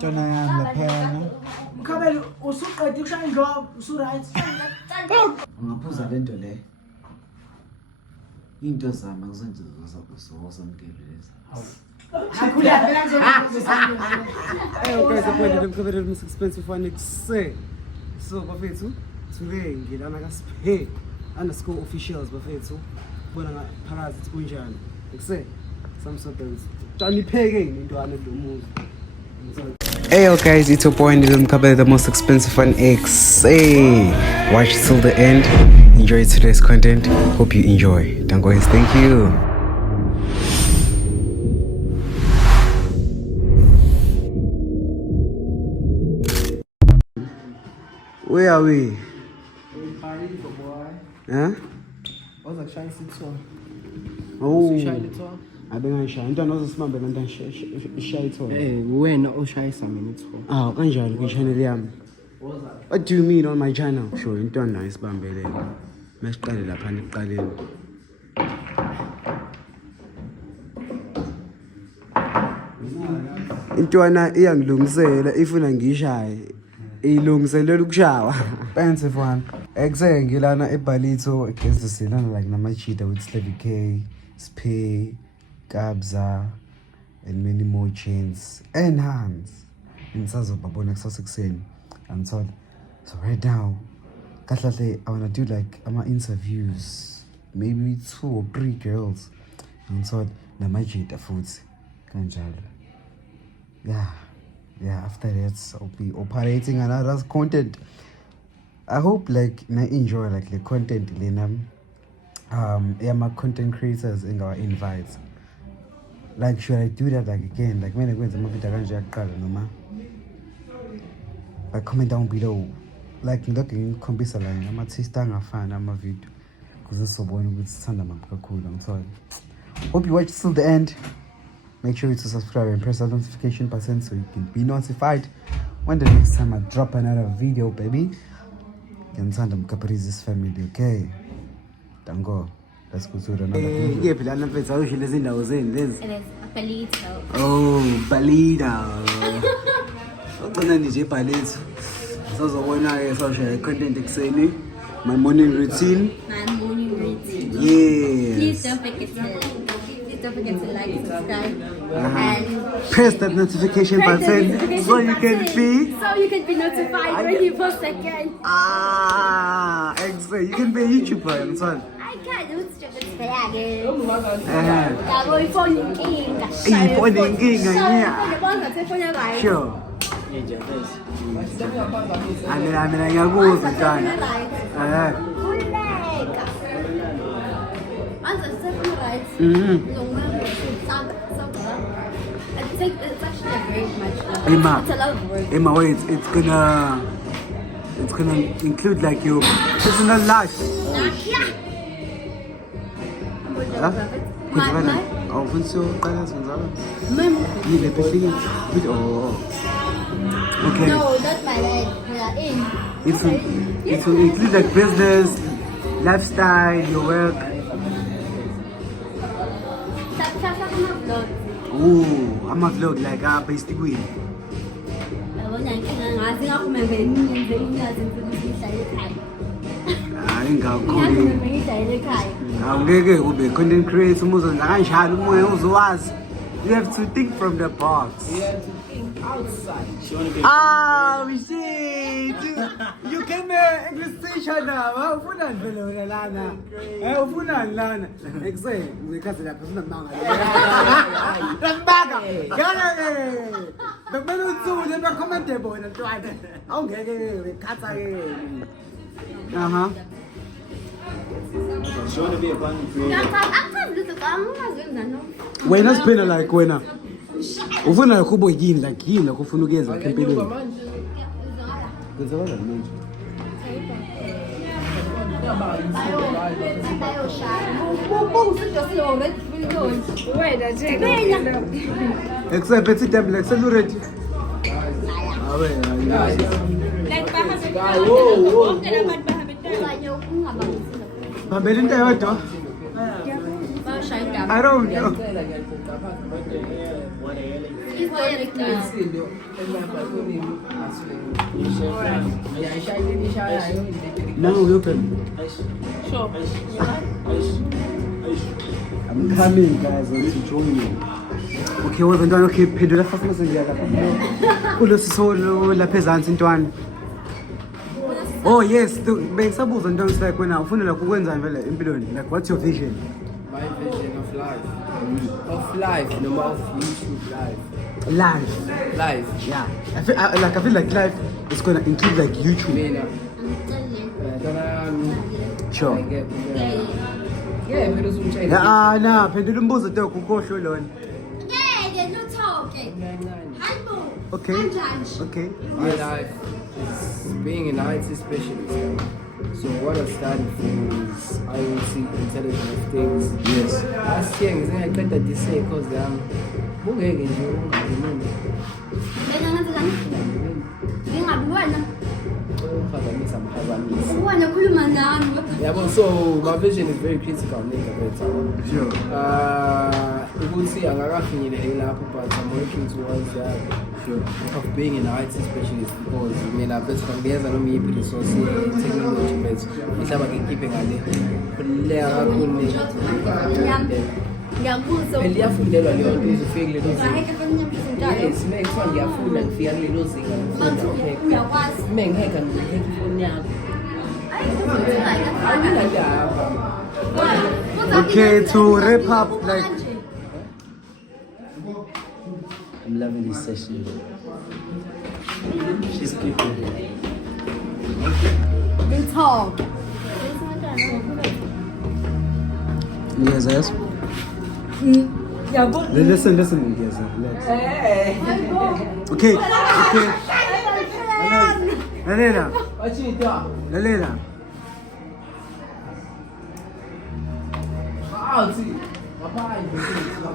Jona yami laphana. Mkhabela usuqedile ukushaya indlovu usuright. Ungaphuza lento le. Into zami akuzenze uzamkele lezi. Akhula phela kuzokuza. Hey guys, appointed Mkhabela Most Expensive One Say. So bafethu today ngilana ka Spay _officials bafethu. Bona ngaphakathi kunjani. Ngise some sort of Janipheke intwana lo muzi. Hey yo guys, it's your boy Mkhabela, the Most Expensive One X. Hey, watch till the end. Enjoy today's content. Hope you enjoy. Guys, thank you. Where are we? Huh? What's a shy sit so? Oh. I don't know shy. Into nozo simambe lento shy to. Wena oshayisa mina itho. Ah, kanjalo ku channel yami. What do you mean on my channel? Sure, into nice bambelele. Masiqale lapha niqaleni. Intwana iyangilungisela ifuna ngishaye. Ilungiselela ukushawa. Expensive one. Ekuse ngilana eBalito against the Silana like namachita with Stevie K, Spay, Kabza and many more chains and hands. Babona kusasa kuseni. I'm told. So right now, kahle I wanna do like interviews, maybe 2 or 3 girls. I'm told namachita futhi kanjalo. Yeah, after that I'll be operating another content. I hope like I enjoy like the content lena my content creators in our invites. Like should I do that like again? Like when I go to my video kanje noma. Like comment down below. Like ngilokhu ngikhombisa la ama-taste angafani ama-video ukuze sobona ukuthi sithanda maphi kakhulu. Ngithola. Hope you watch till the end. Make sure you to subscribe and press the notification button so you can be notified when the next time I drop another video, baby. Ngiyamthanda Mkhabela family, okay? Dango. Let's go to another video. Yephi lana mfethu awusho lezi ndawo zeni lezi. It is Balito. Oh, Balida. Ugcina nje eBalito. Sizobona ke social content ekseni. My morning routine. My morning routine. Yes. Please don't forget to like, subscribe, and Press that notification button so you can be notified when you post again. Exactly. You can be a YouTuber, I'm sorry. I can't do stupid things. Sure. I mean, ngiyakuzwa njani. It's actually a great match. Emma, It's a lot of work. Emma, wait, it's gonna include like your personal life. Oh, funso qala senzala. Yile befike. Oh. Okay. No, not my life. We are in. It will include like business, lifestyle, your work. Oh, I'm a vlog like basically. Awungeke ube content creator umuzonza kanjalo umoya uzowazi. You have to think from the box. You have to think outside. Oh shit! You came here English station now. Ufuna ndvelo lana. Ufuna lana. Ekuse ngikhathi lapha ufuna manga. Lambaka. Ngeke. Bekumele uthule ba comment bona ntwana. Awungeke bekhatha ke. You want to be a content creator? Wena siphena like wena. Ufuna kubo yini like yini ufuna ukuyenza empilweni. Kwenza manje. Except it's them like celebrate. Bambele into yodwa. I don't know. Please don't make me. Now we open. Sure. I'm coming, guys. I want to join you. Okay, well, bantwana, okay, phendula fast mase ngiyaka. Kulo sisolo lapha ezantsi ntwana. Oh yes, bengisabuza into like wena ufuna like ukwenzani vele empilweni? Like what's your vision? My vision of life. Of life, no matter of YouTube life. Life. Life. Yeah. I feel like life is gonna include like YouTube. Mina. Sure. Yeah, but it's unchained. Yeah, nah, phendula umbuzo to kukhohlo lona. Yeah, no talking. Okay. Okay. My life is being an IT specialist. So what I studied for is IoT, Internet of Things. Yes. Last year, I better this year because I'm yeah, so my vision is very critical. Sure. Ukuthi angakafinyeleli lapho, but I'm working towards that of being an IT specialist because mina bese ngiyeza noma yiphi resource technology base ihlaba ngikhiphe ngale kulea kakhulu Ngiyabuza. eliyafundelwa leyo nto uzifike lelo zinga Ngaheka kwenyamshisa njalo. yes next one ngiyafunda ngifika kulelo zinga ngifunda okay Uyakwazi. mengiheka ngiheka ifoni yakho Okay, to wrap up, like I'm loving this session. She's keeping. They talk. yes, yes. Listen, yes, relax. Okay. Lalela.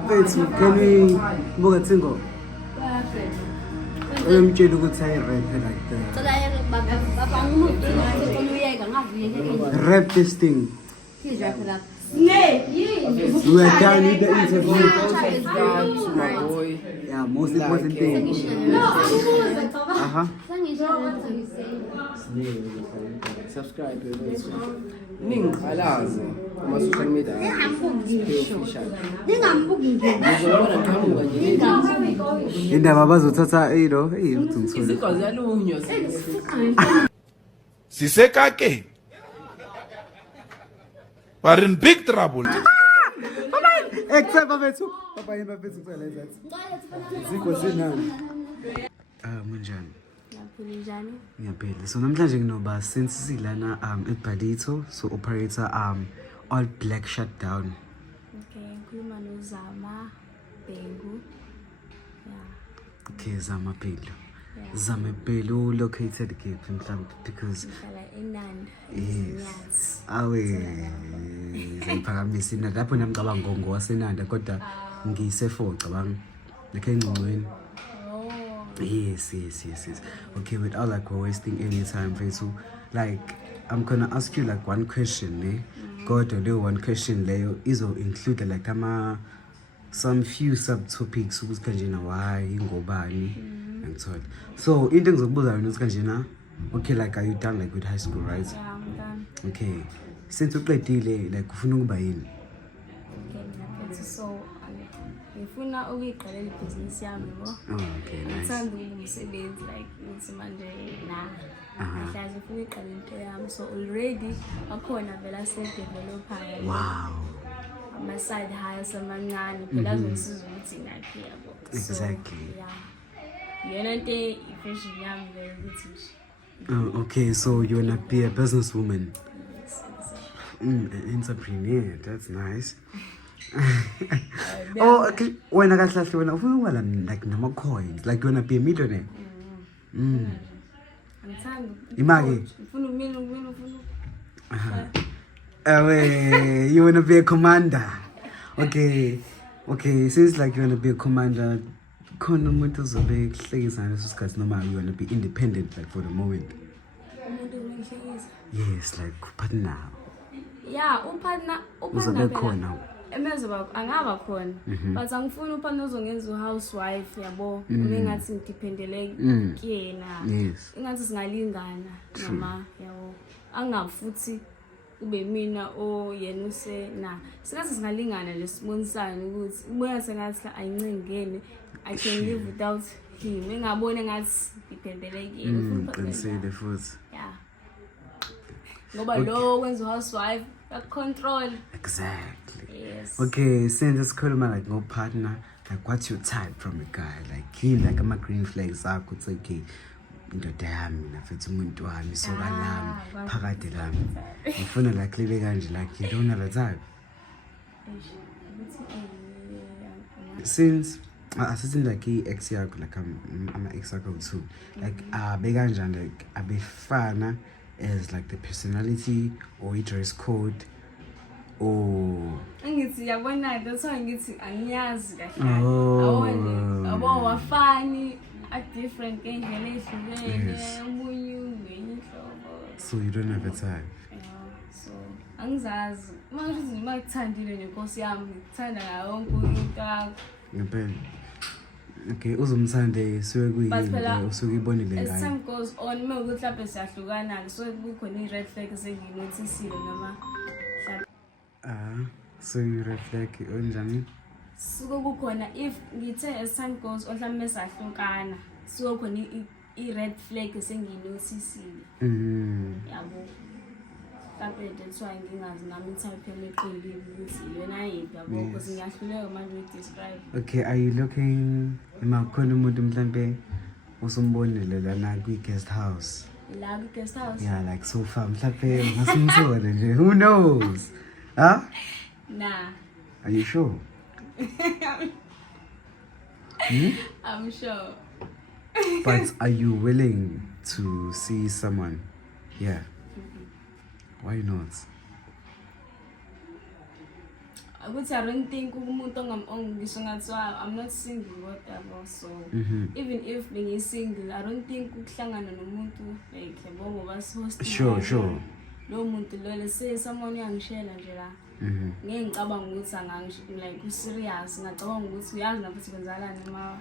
Wait, can we book a single? Umtshela ukuthi I rap like that. Rap this thing. Please wrap it up. We are done with the interview. my boy Yeah, most important thing. subscribe ningikhalaze kuma social media official ngizobona ngiqhamuka nje Indaba bazothatha uthi ngithule. izigazi yalunywa Sisekake. We're in big trouble. Except bafethu. Papa yini bafethu kuphela izathi. Zikho zinani. Munjani? Njani? Ngiyaphila. So namhlanje nginoba since silana eBalito, so operator all black shutdown. Okay, ngikhuluma noZama Bhengu. Yeah. Okay, Zama Pelo. Zama Pelo located Cape mhlawumbe because Ngihlala eNanda. yes. Awe. Ngiphakamisa inanda lapho namcabanga ngowasenanda kodwa ngise4 cabanga. Nekhe ngcongweni. Yes. Okay, without like we're wasting any time, so like I'm gonna ask you like one question, eh? God, do one question later is include like some few subtopics why ngobani and so on. So in terms of buza okay, like are you done like with high school, right? Yeah, I'm done. Okay. Since uqedile like ufuna ukuba yini? Okay, ngiyaphetha so ngifuna ukuyiqalela ibhizinisi yami yabo. Oh, okay, nice. Ngithanda umsebenzi like ngithi manje mhlawumbe ngifuna iqalela into yami so already akhona vela se-developer Wow. ama-side hires amancane phela azongisiza ukuthi ngakhe yabo. Exactly. Yeah. Yena nto i-fashion yami vele ukuthi nje. Oh, okay, so you wanna be a businesswoman? Yes. An entrepreneur, that's nice. Oh, okay. When I got last when I like number coins, like you wanna be a millionaire. Ngithanda Imali. ngifuna ufuna You wanna be a commander. Okay, since like you wanna be a commander, khona umuntu uzobe kuhlekisa ngaleso sikhathi noma you wanna be independent like for the moment. umuntu ongihlekisa. Yes, like partner. Yeah, uphana Uzobe khona. Emeza angaba khona but angifuni uphana uzongenza housewife yabo engathi ngidependele kuyena Yes. ingathi singalingana noma yabo angafuthi kube mina yena use na singathi singalingana lesimonisana ukuthi ubona sengathi ayincengene I can live without him engabona ngathi dependele kuyena Qinisile futhi. yeah ngoba lo wenza housewife control Exactly. yes Okay, since sikhuluma like no partner, like what's your type from a guy? Like he like ama green flags akho it's okay. Indoda yami nafethu umuntu wami soka lami phakade lami. Ngifuna like libe kanje like you don't have a type. Since assistant like ex yakho like I'm ex yakho too. Like bekanjani like abefana as like the personality or dress code or ngithi yabona that's why ngithi angiyazi kahle awone abo wafani a different ngendlela ehlukene umunye ngenye ihlobo so you don't have a type. so angizazi manje nima ngithandile nenkosi yami ngithanda ngayo yonke into Ngempela. Okay, uzumthande suke kuyini usuke ibonile as ngayo. time goes on mawukuthi lapho siyahlukana so kukhona i-red flag esenginotisile noma So you reflect onjani? suke kukhona if ngithe as time goes on mhlawumbe sahlukana suke khona i-red flag esenginotisile yabo kanti that's why ngingazi nami type yami eqondile ukuthi yona yiphi yabo because ngiyahluleka manje ukudescribe. Okay, are you looking khona umuntu mhlambe usumbonile lana kwi-guest house? La guest house? Yeah, like so far mhlambe ngasimthole nje, who knows? Huh? Nah. Are you sure? I'm sure. But are you willing to see someone? Yeah. Why not? I would say I don't think umuntu ongisho ngathi I'm not single whatever so even if being single I don't think ukuhlangana nomuntu like yabo ngoba host Sure. lo muntu lo let's say someone uyangishela nje la ngeke ngicabanga ukuthi angangisho like serious ngicabanga ukuthi uyazi nafuthi kwenzakalani noma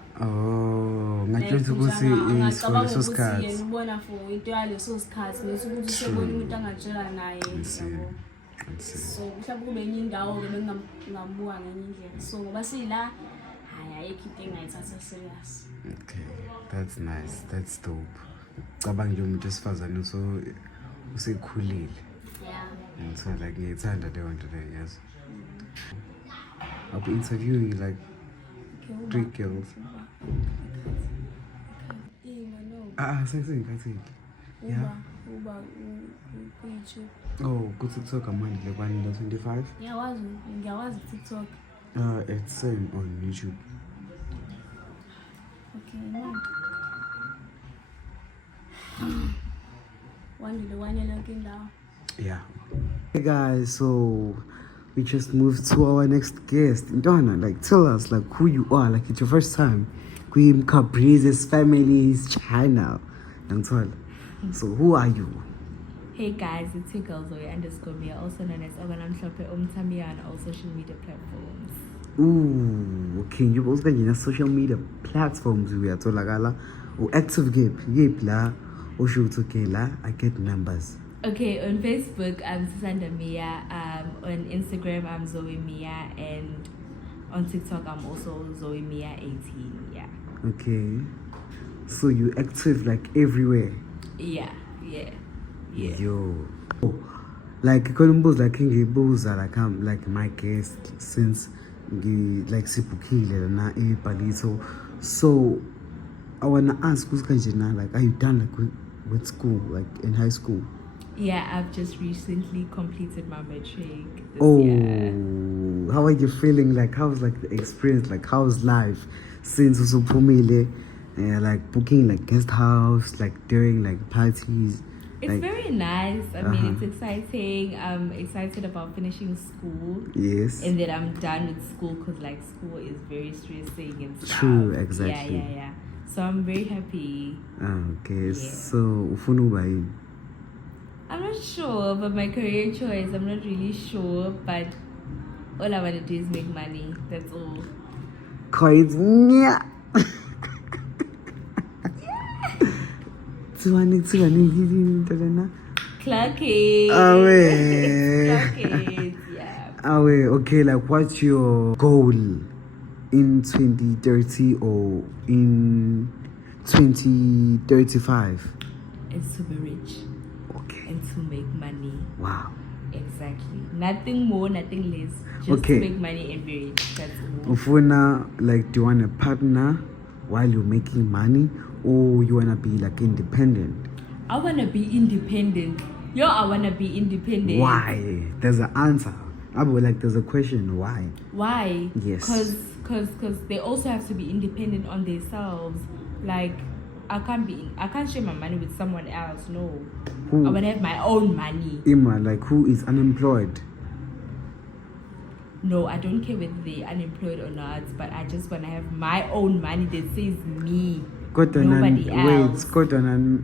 ngathi ukuthi is for so skhathi yena ubona for into yaleso sikhathi ngithi ukuthi usebona umuntu angajela naye yabo so mhlawumbe kube enye indawo ke bengingamuka ngenye indlela so ngoba sila hayi ayikho into engayithatha serious. Okay, that's nice, that's dope. Cabanga nje umuntu esifazane usekhulile. Yeah. So like ngiyithanda leyo nto leyo, yes. I'll be interviewing like 3 girls. Sengikathi. Yeah. Oh, ku-TikTok amandile kwani 25? Ngiyawazi TikTok. It's same on YouTube. Okay, no. One you're looking down. Yeah. Hey guys, so we just moved to our next guest. Donna, like tell us like who you are, like it's your first time. Queen Caprice's family's channel. So who are you? Hey guys, it's your girl Zoe _Mia, also known as Oganam Shoppe Omtamia on all social media platforms. Ooh, okay, you've also been in social media platforms we are tolagala or active gape la or shoot okay la I get numbers. Okay, on Facebook I'm Sandra Mia, on Instagram I'm Zoe Mia, and on TikTok I'm also Zoe Mia 18. Yeah. Okay. So you active like everywhere? Yeah. Yo. Oh, like Columbus like ngibuza like I'm like my guest since like siphukile na eBalito. So I wanna ask Kuskajina, like are you done like with school, like in high school? Yeah, I've just recently completed my matric this year. How are you feeling? Like how's like the experience? Like how's life since Usupumile? Like booking like guest house, like during like parties. It's like, very nice. I mean, it's exciting. I'm excited about finishing school. Yes. And then I'm done with school because like school is very stressing and stuff. True, exactly. Yeah. So I'm very happy. Okay, yeah. So Ufunubai. I'm not sure, but my career choice, I'm not really sure, but All I want to do is make money. That's all. Coins. Yeah. Clucky. Away. Yeah. Away. Okay, like what's your goal in 2030 or in 2035? It's to be rich Okay. and to make money. Wow. Exactly. Nothing more, nothing less. Just Okay. to make money and be rich. That's all. Ufuna, like, do you want a partner while you're making money, or you wanna be like independent? I want to be independent. I want to be independent. Why? There's an answer. I would like. There's a question. Why? Why? Yes. Because they also have to be independent on themselves. Like, I can't share my money with someone else. No. Who? I want to have my own money. Ima, like, who is unemployed? No, I don't care whether they're unemployed or not, but I just want to have my own money that says me. Kodwa Nobody else. kodwa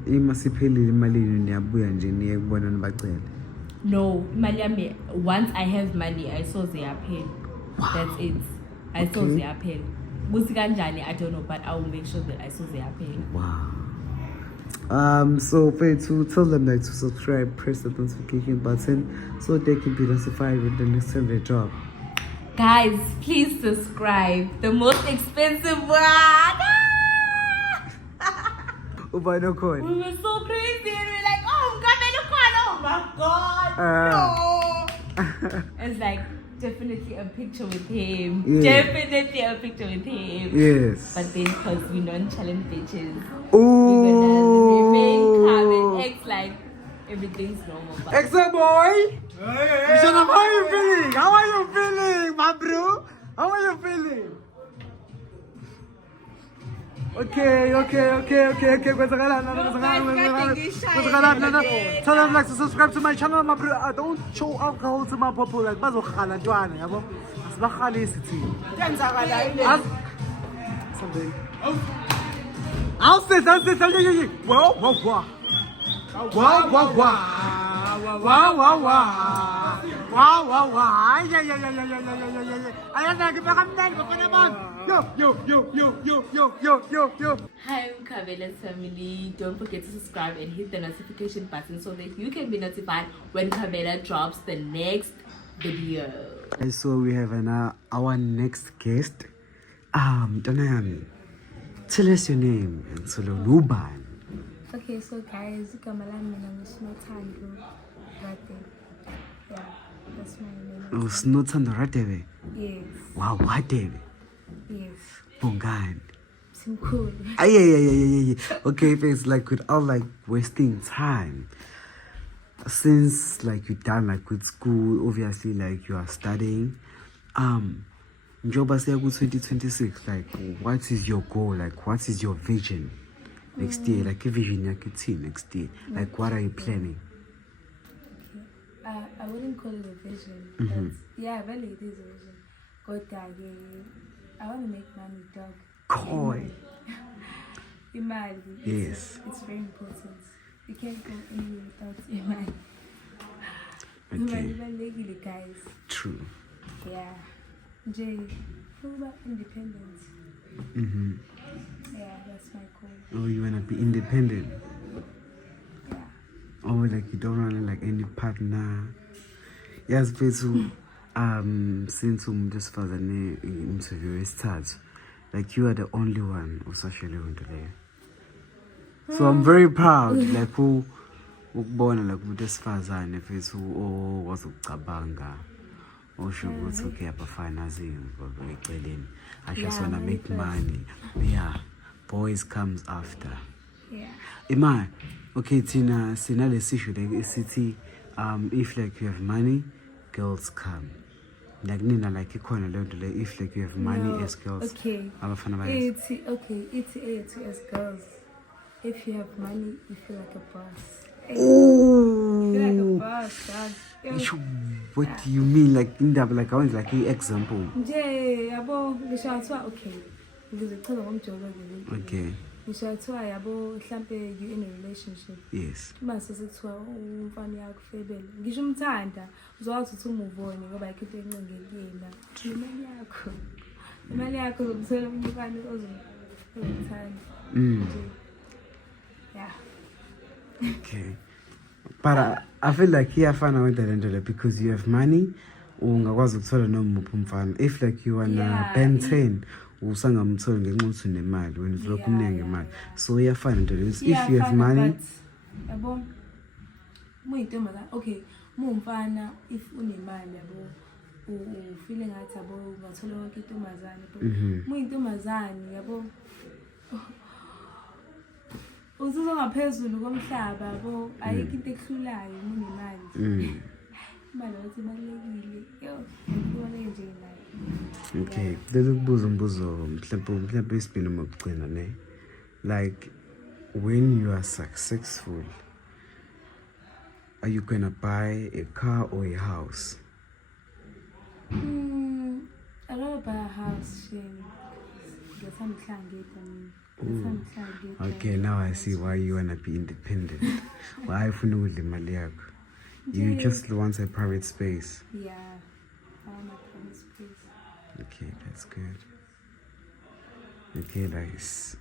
ima siphelile imali yenu niyabuya nje niye kubona nibacela. No, imali yami, once I have money, I saw they are paid. That's it. I saw they are paid. Musi kanjani, I don't know, but I will make sure that I saw they are paid. Wow. So to tell them like to subscribe, press the notification button so they can be notified when the next time they drop. Guys, please subscribe. The most expensive one. Uba no coin. We were so crazy and we were like, oh, my God. It's like definitely a picture with him. Yeah. Definitely a picture with him. Yes. But then because we nonchalant bitches, Ooh. we're gonna remain calm and act like everything's normal. But Excel boy. How are you feeling? How are you feeling, my bro? How are you feeling? Okay. Tell them like to subscribe to my channel, my bro. I don't show alcohol to my people. Like, bazokhala ntwana, yabo. Asibakhalisi thina. Something. I'll say. Wow. Yo. hi, Mkhabela's family. Don't forget to subscribe and hit the notification button so that you can be notified when Mkhabela drops the next video. So we have our next guest. Tanayami, tell us your name and solo Nuban. Okay, so guys, Gamalami Namusnotandu Rate. Yeah, that's my name. Oh, Snotando Rateve. Yes, Wow, what Dave? yes. Bongan. Simcool. Yeah. Okay, it's like without like wasting time. Since like you're done like with school, obviously like you are studying. Njoba say 2026, like what is your goal? Like what is your vision next year? Like a vision you could see next year. Like what are you planning? Okay. I wouldn't call it a vision. But yeah, really it is a vision. God, I want to make money, dog. Koi. Imali. Yes. It's very important. You can't go anywhere without Imali. Okay. Imali, guys. True. Yeah. Jay, what about independence? Yeah, that's my goal. Oh, you wanna be independent? Yeah. Oh, like you don't want like any partner. Yes, Pesu. Since just for the interview starts, like you are the only one who's actually going to there. So I'm very proud, like who born like with this father and if it's who was Kabanga or she was okay for financing. I just wanna make money. Yeah, boys comes after. Yeah. Ima, okay, Tina, Sinale issue like city. If like you have money, girls come. Like Nina, like you can't learn to if like you have money as girls. Okay. It's as girls. If you have money, you feel like a boss. Hey, you feel like a boss, dog. What do you mean? Like in that, like I want like an example. Okay. Because it's because I'm joking. Okay. ngisho kuthiwa yabo mhlampe you in a relationship Yes. mase sekuthiwa umfana yakho febele ngisho umthanda uzokwazi ukuthi umove on ngoba ayikho into encenge kuyena imali yakho uzokuthola umuntu ufana ozomthanda yeah. Okay. But I feel like iyafana with that endlela because you have money ungakwazi ukuthola noma uphi umfana. If like you wanna Ben 10 usangamtholi ngenxa ukuthi unemali wena uzolokhu umnenge ngemali. So iyafana endlela if you have money yabo muyintombazana okay mumfana if unemali yabo ufile ngathi yabo ungathola yonke intombazane muyintombazane yabo uzuzo ngaphezulu komhlaba yabo ayikho into ehlulayo unemali imali ukuthi ibalekile yo ngibona nje nayo. Okay, lelo kubuza umbuzo mhlawumbe isibini mokugcina ne like when you are successful are you gonna buy a car or a house? I don't buy a house Okay, now I see why you wanna be independent. Why ufuna ukudla imali yakho? You just want a private space. Yeah, I want my private space. Okay, that's good. Okay, like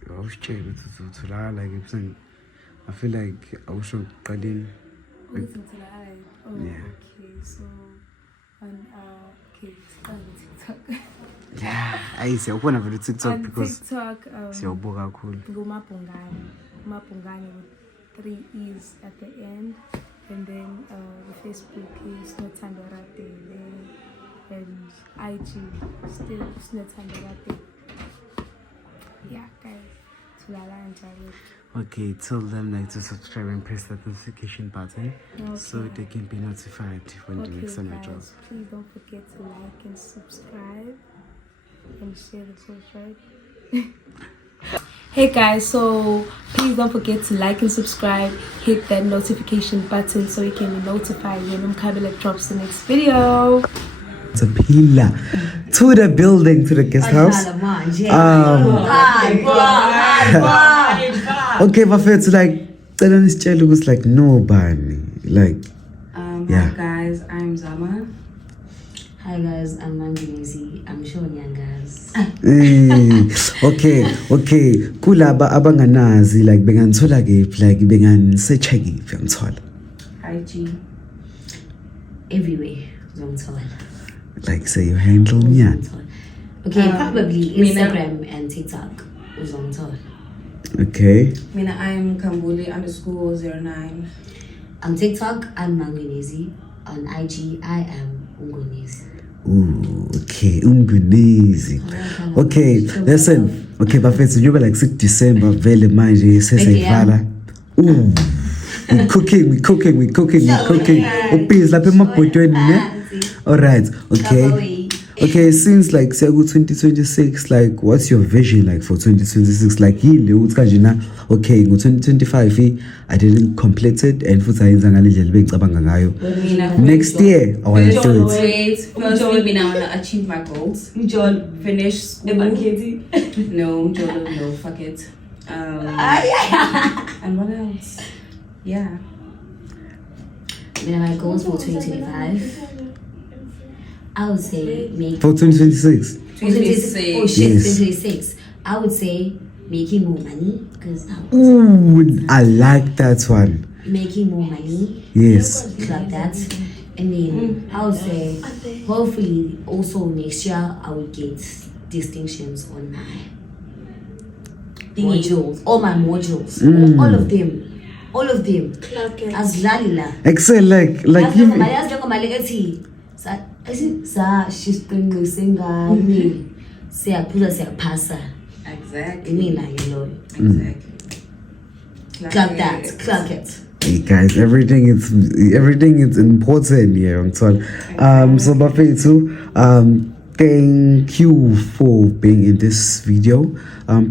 I was checking to like I feel like I was studying. Oh, Yeah. okay, so on okay, on TikTok. Yeah, I see. I want to TikTok on because TikTok, siyabuka cool. Mapungani with 3 E's at the end, and then the Facebook is Snothandorate, and IG still Snothandorate. Yeah, guys, tulala njalo. Okay, tell them like to subscribe and press that notification button so Okay. they can be notified when the next time I drop. Guys, please don't forget to like and subscribe and share the post, right? Hey guys, so please don't forget to like and subscribe, hit that notification button so you can be notified when Mkhabela drops the next video. It's a pillar to the building, to the guest house. Okay, bafethu like cela nisitshele ukuthi like nobani like Hi guys, I'm Zama. Hi guys, I'm Manginezi. I'm Shonya guys. okay kulaba abanganazi like benganithola kephi like benganisearcha kephi ngithola IG. Everywhere. Zongthola. like say your handle yeah. Okay, probably Instagram and TikTok. Zongthola. Okay. I'm Kambuli _09. On TikTok, I'm Manginezi. On IG, I am Ungonezi. Ooh, okay, Ungunezi. Okay, listen. Okay, bafethu you like 6 December vele manje seseyivala. Ooh. We cooking. Upis lapha emabhodweni ne? All right. Okay, since like say 2026, like what's your vision like for 2026? Like yile uthi kanje na okay ngo 2025 I didn't complete it and futhi ayenza ngalendlela bengicabanga ngayo. Next year I want to do it. Firstly, I want to achieve my goals. Finish school. No, fuck it. And what else? Yeah. My goals for 2025. I would say make For 2026. 2026. Oh shit, Yes. 2026. I would say making more money because Ooh, I like that one. making more money. Yes. Like that. And then I would say hopefully also next year I will get distinctions on my modules. All my modules. All of them. As Lalila. Excel like you siyaphuza Exactly. mina you know Exactly. clock it. Hey guys, everything is important here. I'm sorry. So bafethu, thank you for being in this video.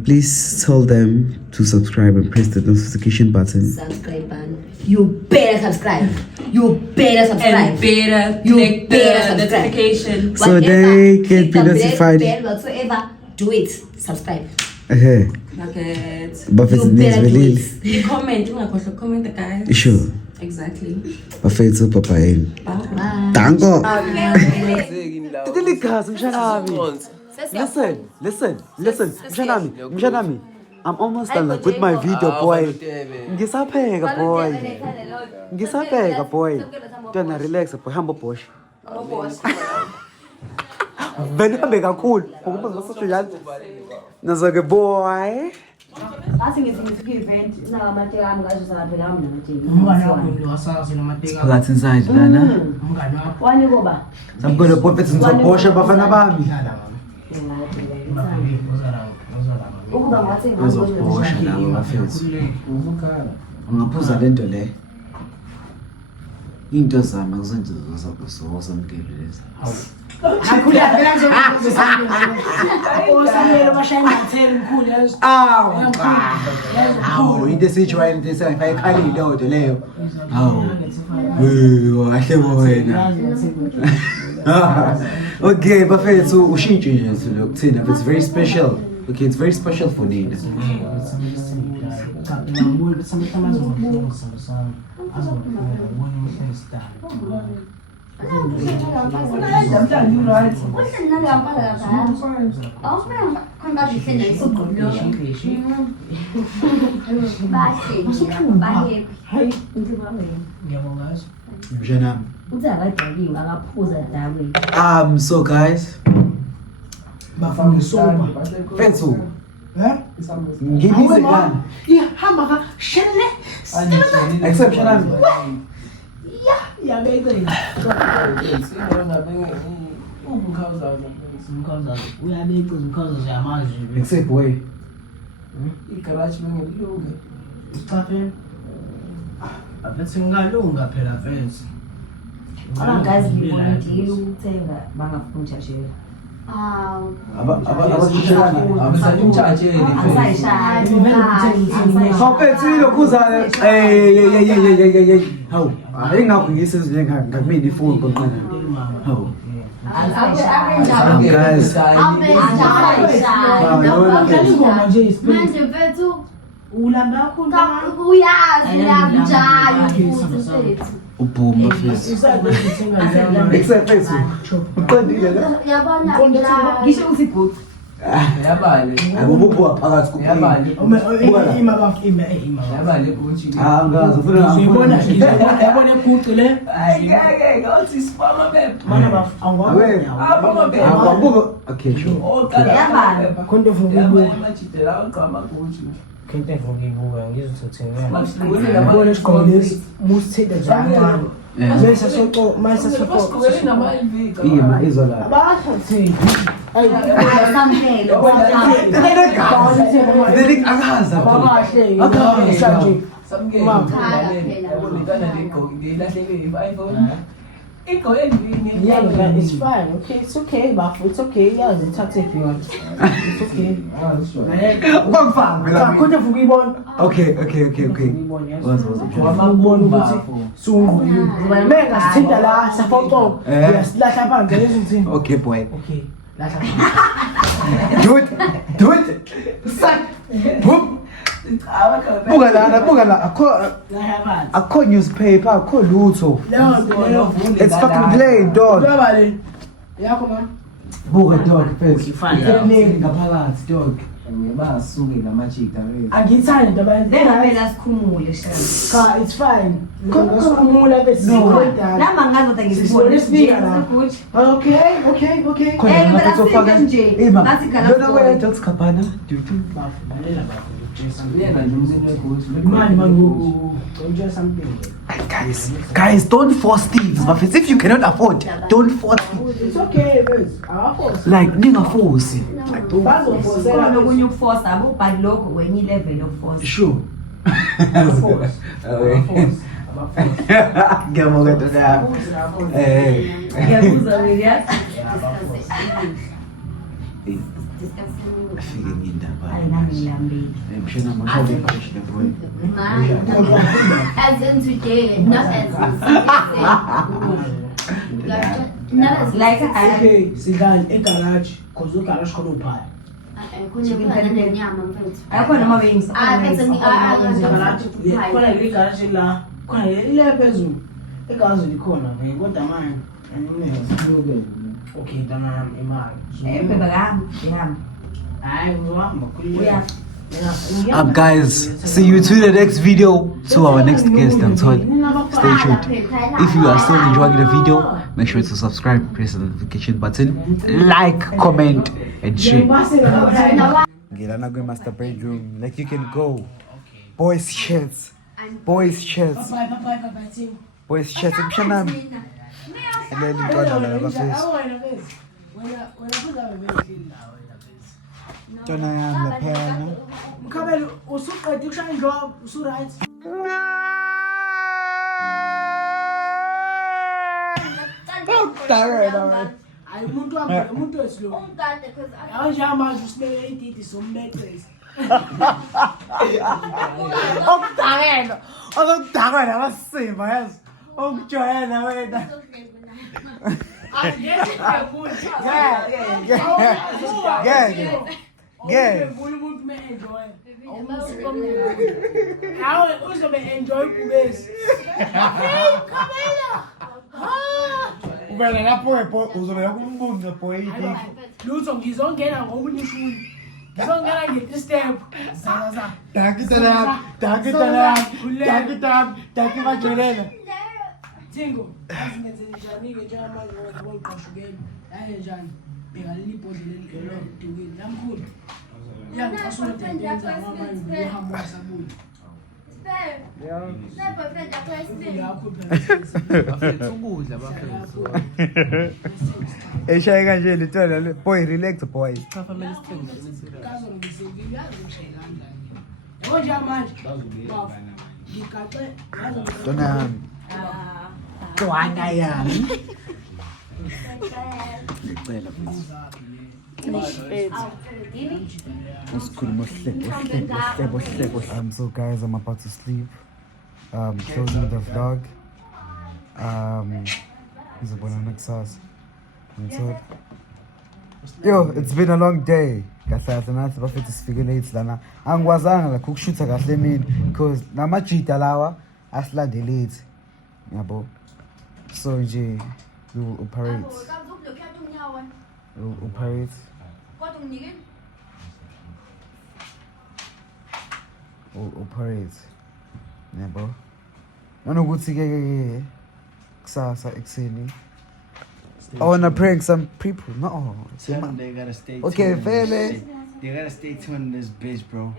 Please tell them to subscribe and press the notification button. Subscribe button. You better subscribe. And better click the notification. So they can be notified. Whatsoever, do it. Subscribe. Okay. Bucket. Bafethu nizwelile. Comment, ungakhohlwa comment guys. Sure. Exactly. Bafethu papa yini. Bye. Danko. Tidili gas mshanami. Listen. Mshanami. I'm almost done like, with my video, boy. Ngisapheka, boy. Tona relax, boy. Hamba bosh. Vele hambe kakhulu. Ukuba ngosho njalo. Nazoke boy. Asi ngifika event namateka ami ngathi saphela ami namateka. Umngane wakho nje wasazi namateka. Phakathi inside lana. Umngane wakho. Wani koba? Samgole Bafethu ngizobosha bafana bami. Ukuba ngathi Ngizobosha nami Bafethu. Ungaphuza lento le. Into zami akuzenze zosamkele lezi. Akhula phela nje osamele bashayina ngathela umkhulu yazi. Hawu into esijwayele into esayifayikhalile lento leyo. Hawu. Kahle wena. Okay, Bafethu ushintshe nje lokuthina, but it's very special. Okay, it's very special for Nina. So guys, Bafethu. Ngibize ngani? Hamba ka shelle. Except Shanami. Ya bebe. Uyabeka umkhozo yamazwi. Except boy. Igaraji bengelunge. Cha phela. Abethi ngalunga phela fence. Abangazi ngivolunteer ukuthenga bangafunjashela. Bafethu kuzana. Hawu. Ayingakho ngisizwe ngakumini ifoni konqana. Hawu. Guys. Manje mfethu ulamba kakhulu uyajayo futhi Ubhuma Bafethu. Except Bafethu. Uqondile la. yabona ngisho uthi good Yabale. Akububuka phakathi kuphini. Yabale kuthi. Angazi ufuna Uyibona yabona eguqi le. Ngeke ngathi sipama bebe. Mana baf Awe. Apha bebe. Akubuka. Okay, sure. Oqala. Konto vuka Amajidela aqama kuthi. Kente vuka ibuka ngizothethela. Masikhule Yabona isikole lesi musithethe njalo. Bese soqo mase soqo. Masikhule nama-LV. Ima izola. Abathi samphelo Leli akaza. babahle Akaza. Samkele. Yabona le ngilahleke i-iPhone. Igo endini. Yeah, it's fine. Okay, it's okay, bafu. It's okay. Yeah, it's taxi yona. It's okay. Ungangifanga Cha konke vuka ibona. Okay. Wazi. Wamabona ukuthi sungqoyini. Menga sithinta la safoxo. Yasilahla phansi lezi zinto. Okay, boy. Okay. Lahla. Do it. Suck. Boom. Buka la. Akho newspaper, akho lutho. It's fucking plain, dog. Yabale. Yakho ma. Buka dog, face. Ifane Ngaphakathi, dog. Basuke namajida wethu. angithandi into abantu. Ngeke sikhumule shame. Cha, it's fine. Ngokukhumula bese siqedana. Nami ngazothi Sibone speaker la. Ukuthi Okay. Khona ngathi uzofaka ima. Ngathi khala Lona wethu usikhabana. Bafulela bafo. Yena nje umsebenzi wekhosi. Mani mangu. Don't something. Guys, don't force things. Bafethu, if you cannot afford, don't force it. It's okay, guys. Awafo. Like ningaforce. khona okunye ukuforce abo but lokho kwenye level of force. Sure. Ngiyabonga tata. Ngiyabuza wena. Afike ngindaba. Hayi nami ngiyambili. Mshana mashali push the boy. As in today, not as Like Okay, sidlali egarage cause ugarage khona uphaya. Ayakhona ama wings. Khona ile garage la. Khona ile phezulu. Igazi likhona vele kodwa manje anginezi. Okay, tamam imali. Phepha kahamba, ihamba. Hayi uzohamba khulile. Guys, see you to the next video, to our next guest. I'm told. Stay tuned. If you are still enjoying the video, make sure to subscribe, press the notification button, like, comment, and share. Ngilana kwi master bedroom. Like you can go. Boys shirts. Boys shirts. Boys shirts. Mshanami. Ileli ntwana la bafethu. Ntwana yami laphana. Mkhabelo usuqedile ukushaya indlovu, usu-right. Hayi umuntu wami, umuntu wethu lo. Yawo njengamanje usibeke ididi sombethesa. Okudakela. Okudakela abasimba yazi. Okujwayela wena. Yeah. Umuntu me enjoy. Yawo uzobe enjoy kubesi. Hey, Khabela. Uvela lapho uzobela kumbunza poetic. Lutho ngizongena ngomunye ishuli. Ngizongena nge-step. Zaza. Taki majolela. Thingo, asingenze njani-ke njengamanje ngoba ngiqashukene. Yaye njani? Bhekaleli ibhodlela eligelo dukile. Namkhulu. Iyangixasula ndenza ngamanye ngokuhamba sabuya. Eshaya kanje lithola le boy relax boy. Dona. Dona yami. Ngicela so guys, I'm about to sleep. Closing the vlog. Yo, it's been a long day. Kahle nathi bafethu sifike late lana. Angikwazanga la ukushutha kahle mina because namajita lawa asilande late. Yabo. So nje we will operate. We'll operate. We'll operate. Yabo. Nanokuthi ke kusasa ekseni. I wanna prank some people. No. Tell them they gotta stay tuned. Okay, Vele. They gotta stay tuned to this bitch, bro.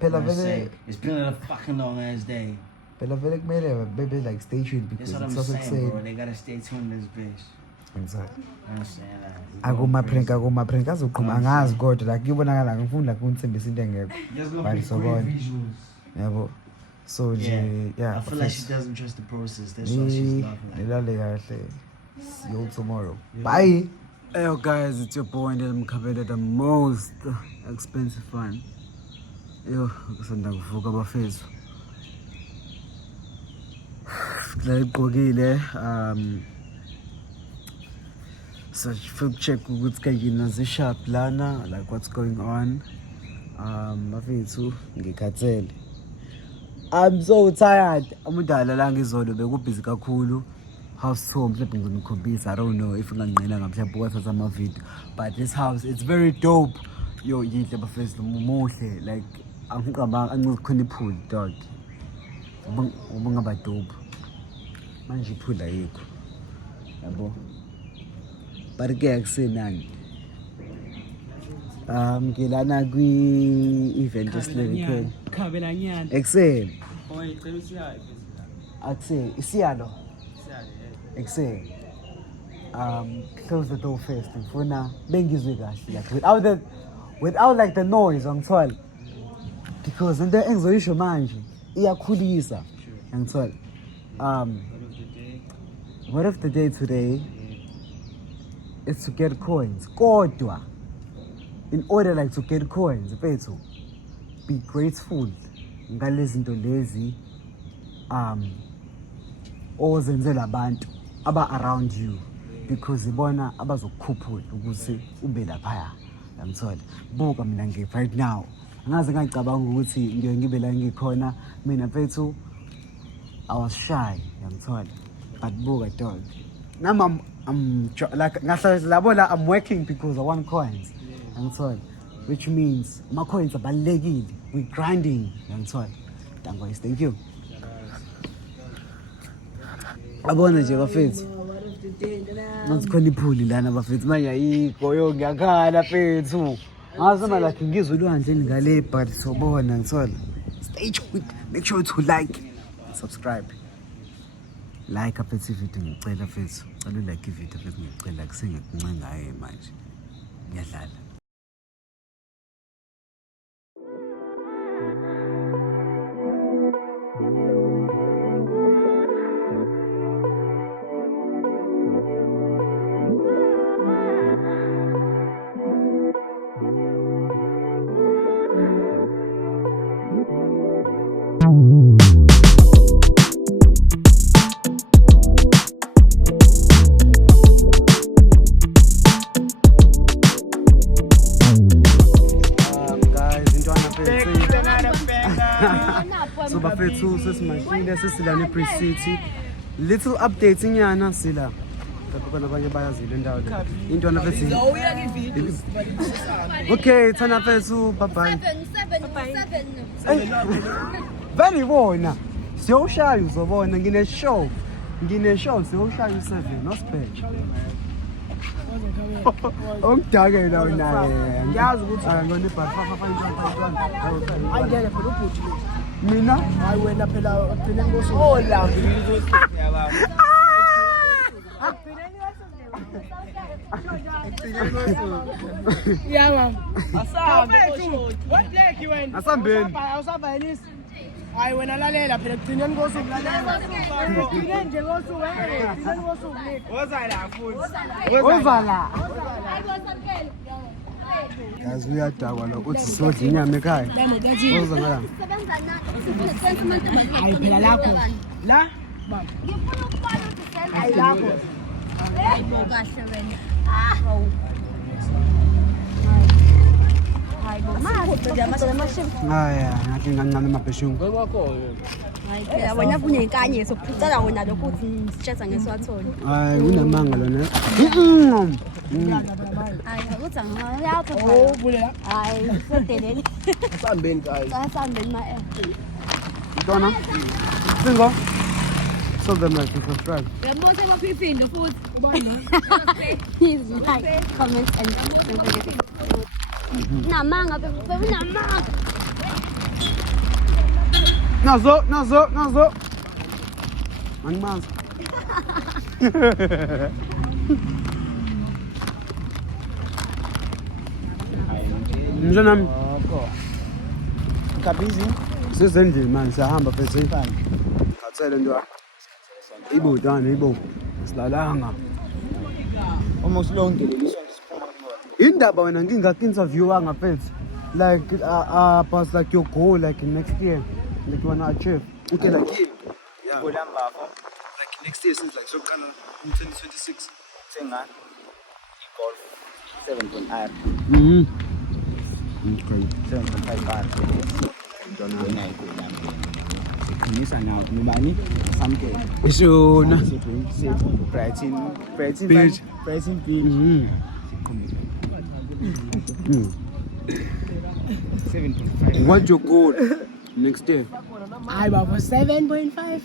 Pela What I Vele. say, it's been a fucking long ass day. Pela Vele kumele baby like stay tuned because That's what it's I'm also saying, bro. exciting. They gotta stay tuned to this bitch. Exactly. You know what I'm saying? Akuma-prank azoqhuma angazi kodwa like ibonakala ngifuna like ungithembisa into engekho. Just go But for it's great alright. visuals. Yabo. So nje yeah. I feel like she doesn't trust the process. That's why she's laughing like that. Ilale kahle. See you tomorrow. Bye. Hey guys, it's your boy and Mkhabela, the most expensive one. Yo, kusanda kuvuka bafethu. La igqokile so for check ukuthi kayina ze-sharp lana like what's going on. Bafethu ngikhathele. I'm so tired. Umdala la ngizolo bekubhizi kakhulu. House tour mhlawumbe ngizonikhombisa. I don't know if ngangqina mhlawumbe ukuthatha ama video, but this house it's very dope. Yo yinhle bafethu muhle like angicabanga angikhona iphuli dog. Ubungaba dope. Manje iphula yikho. Yabo. But ke akusenani. Ngilana kwi-event esileke. Khabela nyana. Ekseni. Boy, cela isiya. Akuse isiyalo. Ekseni. Close the door first. Ngifuna bengizwe kahle like without like the noise angithwala. Because into engizoyisho manje iyakhulisa. Angithwala. What if the day today is to get coins? Kodwa. In order like to get coins, mfethu, be grateful ngalezi zinto lezi ozenzela abantu aba around you because ibona abazokukhuphula ukuthi ube lapha Yangithola. Buka mina right now. Angaze ngicabanga ukuthi ngibe la ngikhona mina mfethu. I was shy, Yangithola. But buka dog. Now I'm like I'm working because I want coins. Yangithola. Which means my coins are balekile. We grinding. Yangithola. Thank you. Abona nje bafethu. Ngikhona iphuli lana bafethu manje ayikho yo ngiyakhala fethu. Ngazama like ngizwe ulwandle ngale but sobona ngithola. Stay tuned. Make sure to like, subscribe. Like up the video ngicela fethu. Cela like ivideo fethu ngicela kusengikuncenga hayi manje. Ngiyadlala. So bafethu sesimashile sesilana ePre-City. Little updates inyana sila. Kodwa abanye bayazile endawo le. Into na fethu. Okay, thana fethu bye bye. Very bona. Siyoshaya uzobona ngine show siyoshaya u7 no spec. Ongidake la naye. Ngiyazi ukuthi ngone bhafa ayingeke phela ubhuti mina hayi wena phela uphile ngosuku oh la yeah mama asabe what black wena asambeni awusaba yinisi hayi wena lalela phela kugcineni ngosuku lalela kugcineni nje ngosuku kugcineni ngosuku woza la futhi woza la Guys, we are down. Uthi sodla inyama ekhaya. Woza ngala. Hayi phela lapho. La? Baba. Ngifuna ukubona ukuthi senza hayi lapho. Kahle wena. Hayi bo. Haya, ngathi ngancane amabheshungu. Kwakho. Hayi phela wena kunye inkanye sokucela wena lokho uthi nisitshesa ngeswathole. Hayi unamanga lona. Hayi uthi ngiyapho. Oh bulela. Hayi sedeleni. Asambeni guys. Asambeni ma Dona. Singo. So them like to subscribe. Yabona sebaphiphinda futhi. Please like, comment and everything. Namanga, baby, namanga. Nazo. Angmanzi. Njani? Kabizi. Sisendlini man, siyahamba phethe imfana. Ngathele nto. Ibo. Silalanga. Almost long day. This one is Indaba wena ngingaki-interviewa ngaphethe. Like past like your goal like next year. Like you wanna achieve. Okay, like yeah. Like next year since like so kind of in 2026. Senga. Golf 7.5. Okay. 7.5 bar. Ndona ikhulisa nawo nobani samke. Isona. Brighton Beach. Brighton Beach. 7.5. What's your goal next year? I have 7.5.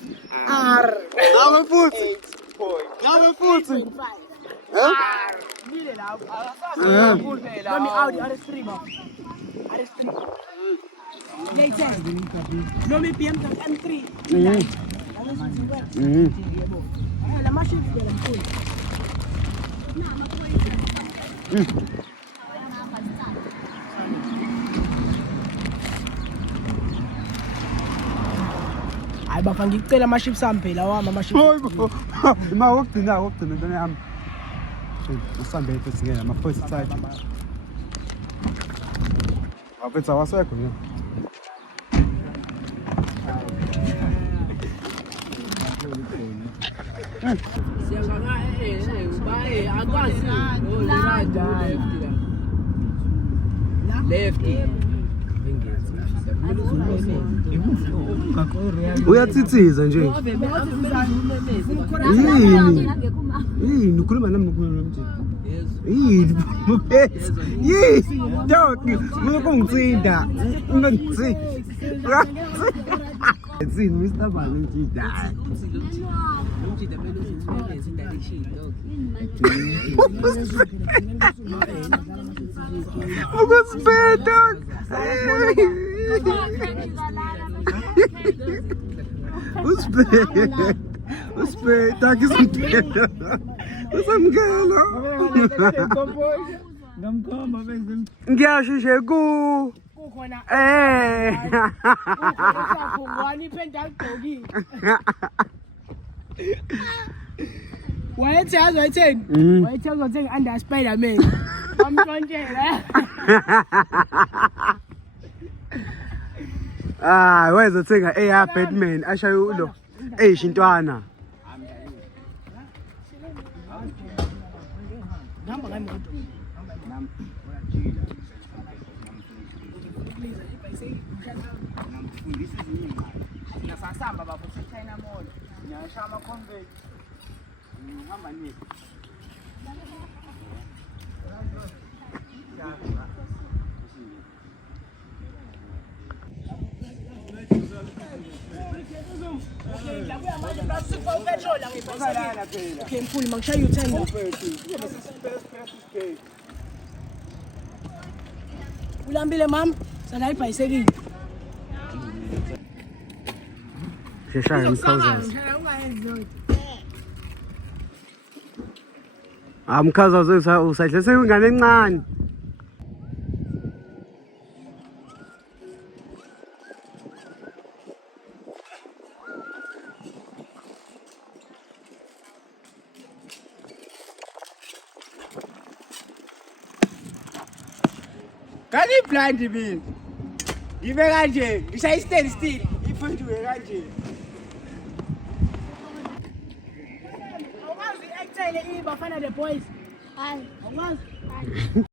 Nawe futhi. Let me Audi RS3 ba. RS3. Latest. No me BMW M3. La machine de la full. Hayi bafana ngicela ama-ship sample lawa ama-ship. Ma wokugcina ntwana yami. Usambe futhi ngena ama-first side. Waphetha wasekho nje. uyatsitsisa nje yini ukhuluma nami yini muphethe yini dog mina kungitsinda It's Mr. Valentine. What's better? What's better? What's better? What's ngiyashishe ku wayethi azayitheni wayethi azothenga under Spider-Man amthontshela wayezothenga eya Batman ashaye ulo eyishintwana namba kamoto Sasamba bafo China Mall. Nyashama convent. Ngihamba nini? Okay, mfuni makushaya uthenda. Ulambile mama, sana ibhayisekile. Sheshaya mkhawuzazi. Mkhawuzazi usadle seyingane encane. Kani blind mina. Ngibe kanje, ngishaya stand still, ifundiwe kanje. Awazi i-actele iBafana the Boys. Hayi, awazi.